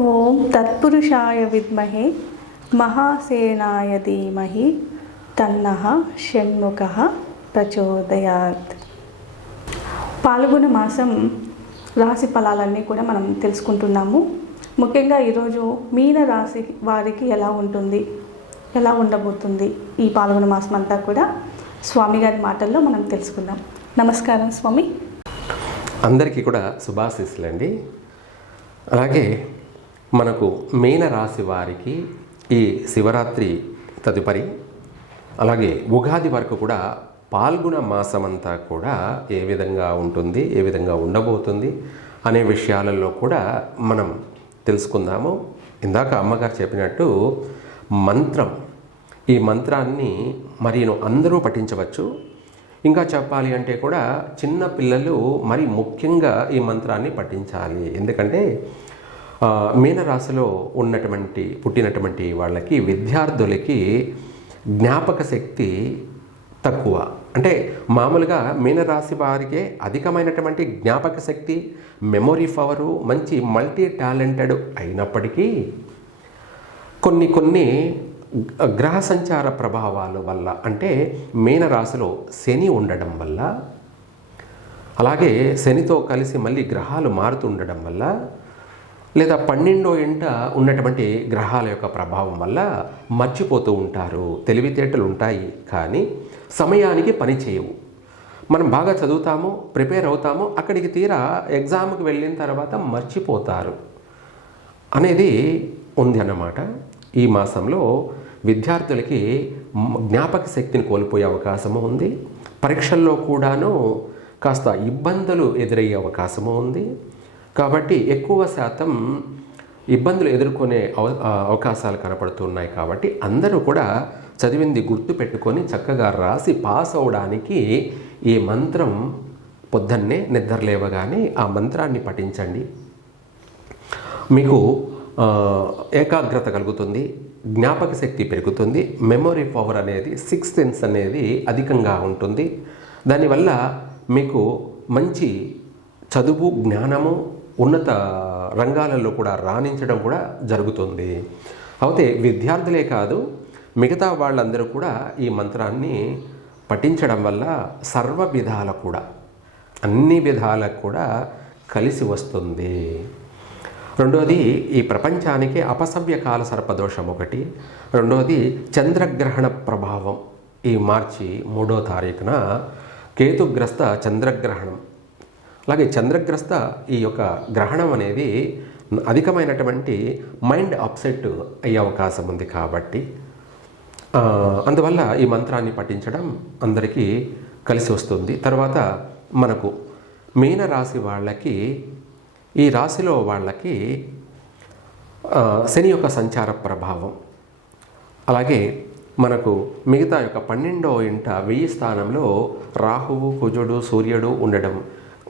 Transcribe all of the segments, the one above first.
ఓం తత్పురుషాయ విద్మహే మహాసేనాయ ధీమహి తన్నః షణ్ముఖః ప్రచోదయాత్. పాల్గొన మాసం రాశి ఫలాలన్నీ కూడా మనం తెలుసుకుంటున్నాము. ముఖ్యంగా ఈరోజు మీన రాశి వారికి ఎలా ఉంటుంది, ఎలా ఉండబోతుంది ఈ పాల్గొన మాసం అంతా కూడా స్వామి గారి మాటల్లో మనం తెలుసుకుందాం. నమస్కారం స్వామి. అందరికీ కూడా శుభాశీస్సులండి. అలాగే మనకు మీన రాశి వారికి ఈ శివరాత్రి తదుపరి అలాగే ఉగాది వరకు కూడా పాల్గొన మాసం అంతా కూడా ఏ విధంగా ఉంటుంది, ఏ విధంగా ఉండబోతుంది అనే విషయాలలో కూడా మనం తెలుసుకుందాము. ఇందాక అమ్మగారు చెప్పినట్టు ఈ మంత్రాన్ని మరీను అందరూ పఠించవచ్చు. ఇంకా చెప్పాలి అంటే కూడా చిన్న పిల్లలు మరి ముఖ్యంగా ఈ మంత్రాన్ని పఠించాలి. ఎందుకంటే మీనరాశిలో పుట్టినటువంటి వాళ్ళకి, విద్యార్థులకి జ్ఞాపక శక్తి తక్కువ. అంటే మామూలుగా మీనరాశి వారికే అధికమైనటువంటి జ్ఞాపక శక్తి, మెమొరీ పవరు, మంచి మల్టీ టాలెంటెడ్ అయినప్పటికీ కొన్ని గ్రహ సంచార ప్రభావాల వల్ల, అంటే మీనరాశిలో శని ఉండడం వల్ల, అలాగే శనితో కలిసి మళ్ళీ గ్రహాలు మారుతుండడం వల్ల, లేదా 12వ ఇంట ఉన్నటువంటి గ్రహాల యొక్క ప్రభావం వల్ల మర్చిపోతూ ఉంటారు. తెలివితేటలు ఉంటాయి కానీ సమయానికి పని చేయవు. మనం బాగా చదువుతాము, ప్రిపేర్ అవుతాము, అక్కడికి తీరా ఎగ్జామ్కి వెళ్ళిన తర్వాత మర్చిపోతారు అనేది ఉంది అన్నమాట. ఈ మాసంలో విద్యార్థులకి జ్ఞాపక శక్తిని కోల్పోయే అవకాశము ఉంది. పరీక్షల్లో కూడాను కాస్త ఇబ్బందులు ఎదురయ్యే అవకాశము ఉంది. కాబట్టి ఎక్కువ శాతం ఇబ్బందులు ఎదుర్కొనే అవకాశాలు కనపడుతున్నాయి. కాబట్టి అందరూ కూడా చదివింది గుర్తు పెట్టుకొని చక్కగా రాసి పాస్ అవడానికి ఈ మంత్రం పొద్దున్నే నిద్రలేవగానే ఆ మంత్రాన్ని పఠించండి. మీకు ఏకాగ్రత కలుగుతుంది, జ్ఞాపక శక్తి పెరుగుతుంది, మెమొరీ పవర్ అనేది, సిక్స్త్ సెన్స్ అనేది అధికంగా ఉంటుంది. దానివల్ల మీకు మంచి చదువు, జ్ఞానము, ఉన్నత రంగాలలో కూడా రాణించడం కూడా జరుగుతుంది. అయితే విద్యార్థులే కాదు, మిగతా వాళ్ళందరూ కూడా ఈ మంత్రాన్ని పఠించడం వల్ల సర్వ విధాల కూడా, అన్ని విధాలకు కూడా కలిసి వస్తుంది. రెండోది, ఈ ప్రపంచానికి అపసవ్య కాల సర్పదోషం ఒకటి. రెండోది, చంద్రగ్రహణ ప్రభావం. ఈ మార్చి 3వ తారీఖున కేతుగ్రస్త చంద్రగ్రహణం. అలాగే చంద్రగ్రస్త ఈ యొక్క గ్రహణం అనేది అధికమైనటువంటి మైండ్ అప్సెట్ అయ్యే అవకాశం ఉంది. కాబట్టి అందువల్ల ఈ మంత్రాన్ని పఠించడం అందరికీ కలిసి వస్తుంది. తర్వాత మనకు మీన రాశి వాళ్ళకి, ఈ రాశిలో వాళ్ళకి శని యొక్క సంచార ప్రభావం, అలాగే మనకు మిగతా యొక్క 12వ ఇంట 1000 స్థానంలో రాహువు, కుజుడు, సూర్యుడు ఉండడం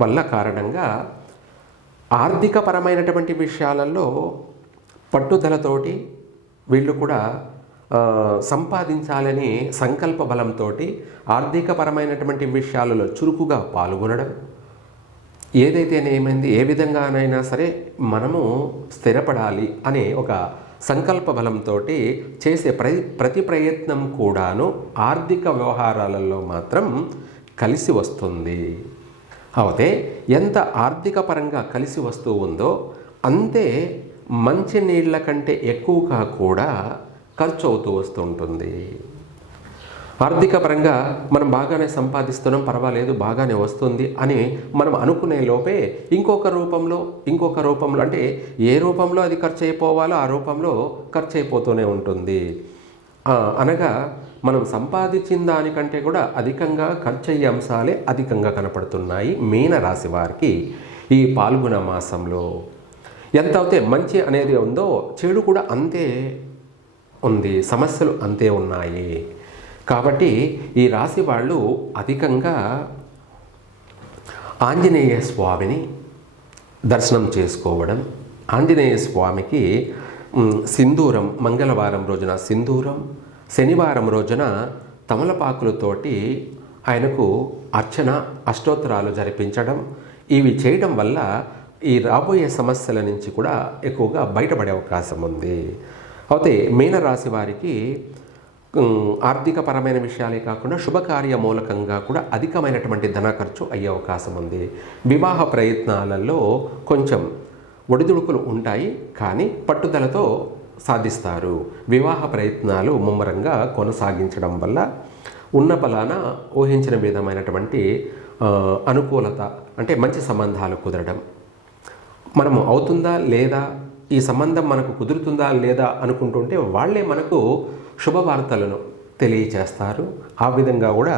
వల్ల కారణంగా ఆర్థికపరమైనటువంటి విషయాలలో పట్టుదలతోటి వీళ్ళు కూడా సంపాదించాలని సంకల్ప బలంతో ఆర్థికపరమైనటువంటి విషయాలలో చురుకుగా పాల్గొనడం, ఏదైతేనేమైంది ఏ విధంగానైనా సరే మనము స్థిరపడాలి అనే ఒక సంకల్ప బలంతో చేసే ప్రతి ప్రయత్నం కూడాను ఆర్థిక వ్యవహారాలలో మాత్రం కలిసి వస్తుంది. అయితే ఎంత ఆర్థిక పరంగా కలిసి వస్తూ ఉందో అంతే మంచి నీళ్ల కంటే ఎక్కువగా కూడా ఖర్చు అవుతూ వస్తుంటుంది. ఆర్థిక పరంగా మనం బాగానే సంపాదిస్తున్నాం, పర్వాలేదు, బాగానే వస్తుంది అని మనం అనుకునే లోపే ఇంకొక రూపంలో అంటే ఏ రూపంలో అది ఖర్చు అయిపోవాలో ఆ రూపంలో ఖర్చు అయిపోతూనే ఉంటుంది. అనగా మనం సంపాదించిన దానికంటే కూడా అధికంగా ఖర్చు అయ్యే అంశాలే అధికంగా కనపడుతున్నాయి మీన రాశి వారికి ఈ పాల్గొన మాసంలో. ఎంత అయితే మంచి అనేది ఉందో చెడు కూడా అంతే ఉంది, సమస్యలు అంతే ఉన్నాయి. కాబట్టి ఈ రాశి వాళ్ళు అధికంగా ఆంజనేయ స్వామిని దర్శనం చేసుకోవడం, ఆంజనేయ స్వామికి సింధూరం, మంగళవారం రోజున సింధూరం, శనివారం రోజున తమలపాకులతోటి ఆయనకు అర్చన, అష్టోత్తరాలు జరిపించడం, ఇవి చేయడం వల్ల ఈ రాబోయే సమస్యల నుంచి కూడా ఎక్కువగా బయటపడే అవకాశం ఉంది. అయితే మీనరాశి వారికి ఆర్థికపరమైన విషయాలే కాకుండా శుభకార్య మూలకంగా కూడా అధికమైనటువంటి ధన ఖర్చు అయ్యే అవకాశం ఉంది. వివాహ ప్రయత్నాలలో కొంచెం ఒడిదుడుకులు ఉంటాయి, కానీ పట్టుదలతో సాధిస్తారు. వివాహ ప్రయత్నాలు ముమ్మరంగా కొనసాగించడం వల్ల ఉన్న బలాన ఊహించిన విధమైనటువంటి అనుకూలత, అంటే మంచి సంబంధాలు కుదరడం, మనము అవుతుందా లేదా, ఈ సంబంధం మనకు కుదురుతుందా లేదా అనుకుంటుంటే వాళ్ళే మనకు శుభవార్తలను తెలియచేస్తారు. ఆ విధంగా కూడా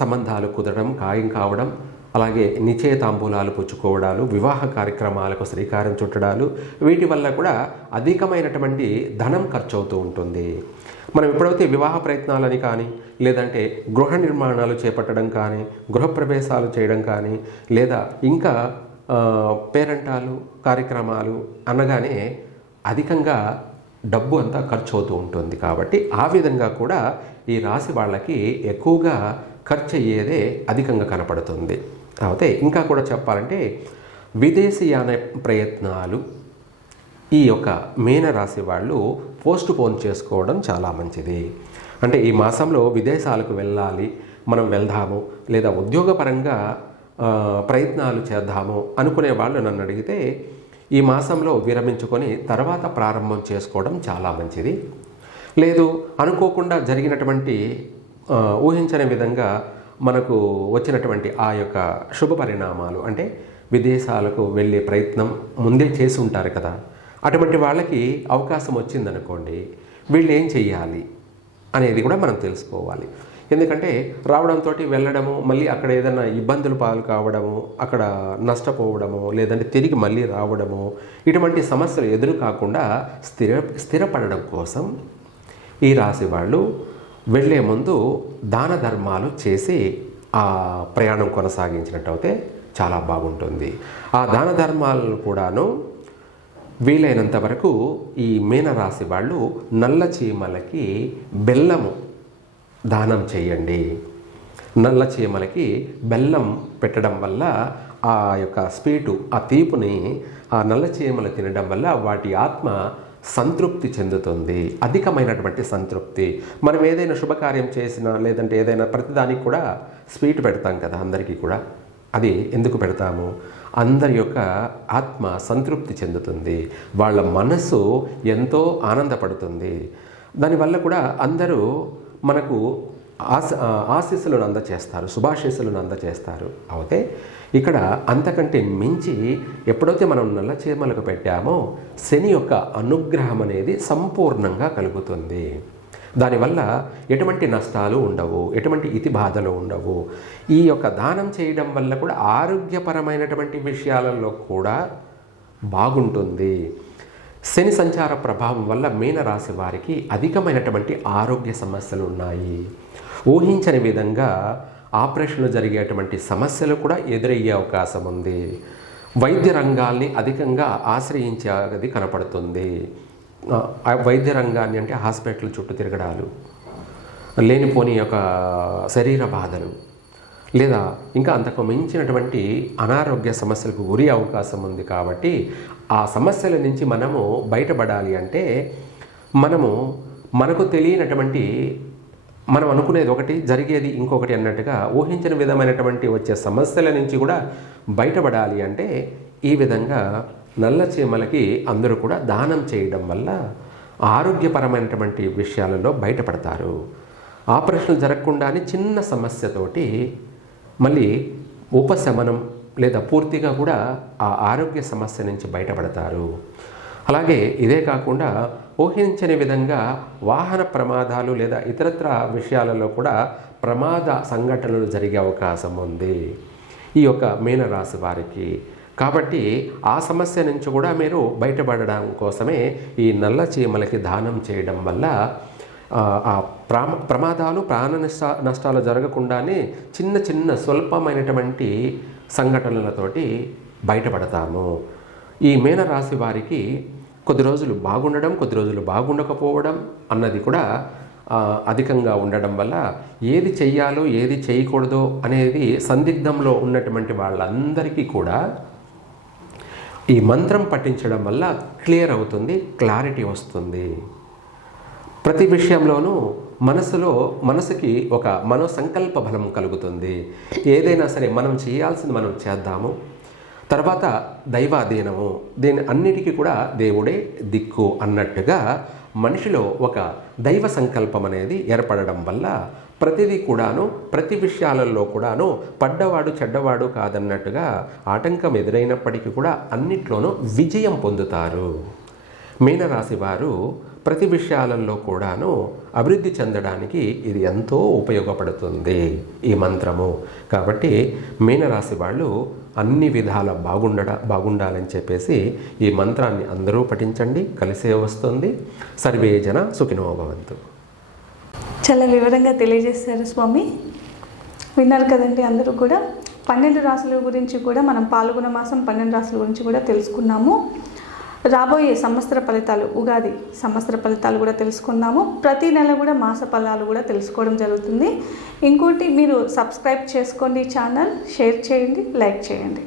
సంబంధాలు కుదరడం, ఖాయం కావడం, అలాగే నిశ్చయతాంబూలాలు పుచ్చుకోవడాలు, వివాహ కార్యక్రమాలకు శ్రీకారం చుట్టడాలు, వీటి వల్ల కూడా అధికమైనటువంటి ధనం ఖర్చు అవుతూ ఉంటుంది. మనం ఎప్పుడైతే వివాహ ప్రయత్నాలని కానీ, లేదంటే గృహ నిర్మాణాలు చేపట్టడం కానీ, గృహప్రవేశాలు చేయడం కానీ, లేదా ఇంకా పేరంటాలు కార్యక్రమాలు అనగానే అధికంగా డబ్బు అంతా ఖర్చు అవుతూ ఉంటుంది. కాబట్టి ఆ విధంగా కూడా ఈ రాశి వాళ్ళకి ఎక్కువగా ఖర్చు అయ్యేదే అధికంగా కనపడుతుంది. అయితే ఇంకా కూడా చెప్పాలంటే విదేశీయాన ప్రయత్నాలు ఈ యొక్క మీనరాశి వాళ్ళు పోస్ట్ పోన్ చేసుకోవడం చాలా మంచిది. అంటే ఈ మాసంలో విదేశాలకు వెళ్ళాలి, మనం వెళ్దాము, లేదా ఉద్యోగపరంగా ప్రయత్నాలు చేద్దాము అనుకునే వాళ్ళు నన్ను అడిగితే ఈ మాసంలో విరమించుకొని తర్వాత ప్రారంభం చేసుకోవడం చాలా మంచిది. లేదు అనుకోకుండా జరిగినటువంటి ఊహించని విధంగా మనకు వచ్చినటువంటి ఆ యొక్క శుభ పరిణామాలు, అంటే విదేశాలకు వెళ్ళే ప్రయత్నం ముందే చేసి ఉంటారు కదా, అటువంటి వాళ్ళకి అవకాశం వచ్చిందనుకోండి, వీళ్ళు ఏం చెయ్యాలి అనేది కూడా మనం తెలుసుకోవాలి. ఎందుకంటే రావడంతో వెళ్ళడము, మళ్ళీ అక్కడ ఏదైనా ఇబ్బందులు పాలు కావడము, అక్కడ నష్టపోవడము, లేదంటే తిరిగి మళ్ళీ రావడము, ఇటువంటి సమస్యలు ఎదురు కాకుండా స్థిరపడడం కోసం ఈ రాశి వాళ్ళు వెళ్ళే ముందు దాన ధర్మాలు చేసి ఆ ప్రయాణం కొనసాగించినట్టయితే చాలా బాగుంటుంది. ఆ దాన ధర్మాలను కూడాను వీలైనంత వరకు ఈ మీనరాశి వాళ్ళు నల్ల చీమలకి బెల్లము దానం చేయండి. నల్ల చీమలకి బెల్లం పెట్టడం వల్ల ఆ యొక్క స్వీటు, ఆ తీపుని ఆ నల్ల చీమలు తినడం వల్ల వాటి ఆత్మ సంతృప్తి చెందుతుంది, అధికమైనటువంటి సంతృప్తి. మనం ఏదైనా శుభకార్యం చేసినా, లేదంటే ఏదైనా ప్రతిదానికి కూడా స్వీట్ పెడతాం కదా అందరికీ కూడా. అది ఎందుకు పెడతాము? అందరి యొక్క ఆత్మ సంతృప్తి చెందుతుంది, వాళ్ళ మనసు ఎంతో ఆనందపడుతుంది. దానివల్ల కూడా అందరూ మనకు ఆశీస్సులను అందచేస్తారు, శుభాశీస్సులను అందచేస్తారు. అయితే ఇక్కడ అంతకంటే మించి ఎప్పుడైతే మనం నల్ల చీమలకు పెట్టామో శని యొక్క అనుగ్రహం అనేది సంపూర్ణంగా కలుగుతుంది. దానివల్ల ఎటువంటి నష్టాలు ఉండవు, ఎటువంటి ఇతి బాధలు ఉండవు. ఈ యొక్క దానం చేయడం వల్ల కూడా ఆరోగ్యపరమైనటువంటి విషయాలలో కూడా బాగుంటుంది. శని సంచార ప్రభావం వల్ల మీనరాశి వారికి అధికమైనటువంటి ఆరోగ్య సమస్యలు ఉన్నాయి. ఊహించని విధంగా ఆపరేషన్లు జరిగేటువంటి సమస్యలు కూడా ఎదురయ్యే అవకాశం ఉంది. వైద్య రంగాల్ని అధికంగా ఆశ్రయించేది కనపడుతుంది. వైద్య రంగాన్ని అంటే హాస్పిటల్ చుట్టూ తిరగడాలు, లేనిపోని యొక్క శరీర బాధలు, లేదా ఇంకా అంతకు మించినటువంటి అనారోగ్య సమస్యలకు గురి అవకాశం ఉంది. కాబట్టి ఆ సమస్యల నుంచి మనము బయటపడాలి అంటే మనకు తెలియనటువంటి, మనం అనుకునేది ఒకటి, జరిగేది ఇంకొకటి అన్నట్టుగా ఊహించిన విధమైనటువంటి వచ్చే సమస్యల నుంచి కూడా బయటపడాలి అంటే ఈ విధంగా నల్ల చీమలకి అందరూ కూడా దానం చేయడం వల్ల ఆరోగ్యపరమైనటువంటి విషయాలలో బయటపడతారు. ఆపరేషన్లు జరగకుండానే చిన్న సమస్యతోటి మళ్ళీ ఉపశమనం లేదా పూర్తిగా కూడా ఆ ఆరోగ్య సమస్య నుంచి బయటపడతారు. అలాగే ఇదే కాకుండా ఊహించని విధంగా వాహన ప్రమాదాలు లేదా ఇతరత్ర విషయాలలో కూడా ప్రమాద సంఘటనలు జరిగే అవకాశం ఉంది ఈ యొక్క మీనరాశి వారికి. కాబట్టి ఆ సమస్య నుంచి కూడా మీరు బయటపడడం కోసమే ఈ నల్ల చీమలకి దానం చేయడం వల్ల ఆ ప్రమాదాలు, ప్రాణ నష్టాలు జరగకుండానే చిన్న చిన్న స్వల్పమైనటువంటి సంఘటనలతోటి బయటపడతాము. ఈ మీనరాశి వారికి కొద్ది రోజులు బాగుండడం, కొద్ది రోజులు బాగుండకపోవడం అన్నది కూడా అధికంగా ఉండడం వల్ల ఏది చెయ్యాలో ఏది చేయకూడదో అనేది సందిగ్ధంలో ఉన్నటువంటి వాళ్ళందరికీ కూడా ఈ మంత్రం పఠించడం వల్ల క్లియర్ అవుతుంది, క్లారిటీ వస్తుంది. ప్రతి విషయంలోనూ మనసుకి ఒక మనోసంకల్ప బలం కలుగుతుంది. ఏదైనా సరే మనం చేయాల్సింది మనం చేద్దాము, తర్వాత దైవాధీనము, దీని అన్నిటికీ కూడా దేవుడే దిక్కు అన్నట్టుగా మనిషిలో ఒక దైవ సంకల్పం అనేది ఏర్పడడం వల్ల ప్రతిదీ కూడాను, ప్రతి విషయాలలో కూడాను పడ్డవాడు చెడ్డవాడు కాదన్నట్టుగా ఆటంకం ఎదురైనప్పటికీ కూడా అన్నిట్లోనూ విజయం పొందుతారు. మీనరాశి వారు ప్రతి విషయాలలో కూడాను అభివృద్ధి చెందడానికి ఇది ఎంతో ఉపయోగపడుతుంది ఈ మంత్రము. కాబట్టి మీనరాశి వాళ్ళు అన్ని విధాల బాగుండాలని చెప్పేసి ఈ మంత్రాన్ని అందరూ పఠించండి, కలిసే వస్తుంది. సర్వే జన సుఖినో భవంతు. చాలా వివరంగా తెలియజేశారు స్వామి. విన్నారు కదండి అందరూ కూడా. 12 రాశుల గురించి కూడా మనం పాల్గొన మాసం 12 రాశుల గురించి కూడా తెలుసుకున్నాము. రాబోయే సంవత్సర ఫలితాలు, ఉగాది సంవత్సర ఫలితాలు కూడా తెలుసుకుందాము. ప్రతి నెల కూడా మాస ఫలాలు కూడా తెలుసుకోవడం జరుగుతుంది. ఇంకోటి, మీరు సబ్స్క్రైబ్ చేసుకోండి ఛానల్, షేర్ చేయండి, లైక్ చేయండి.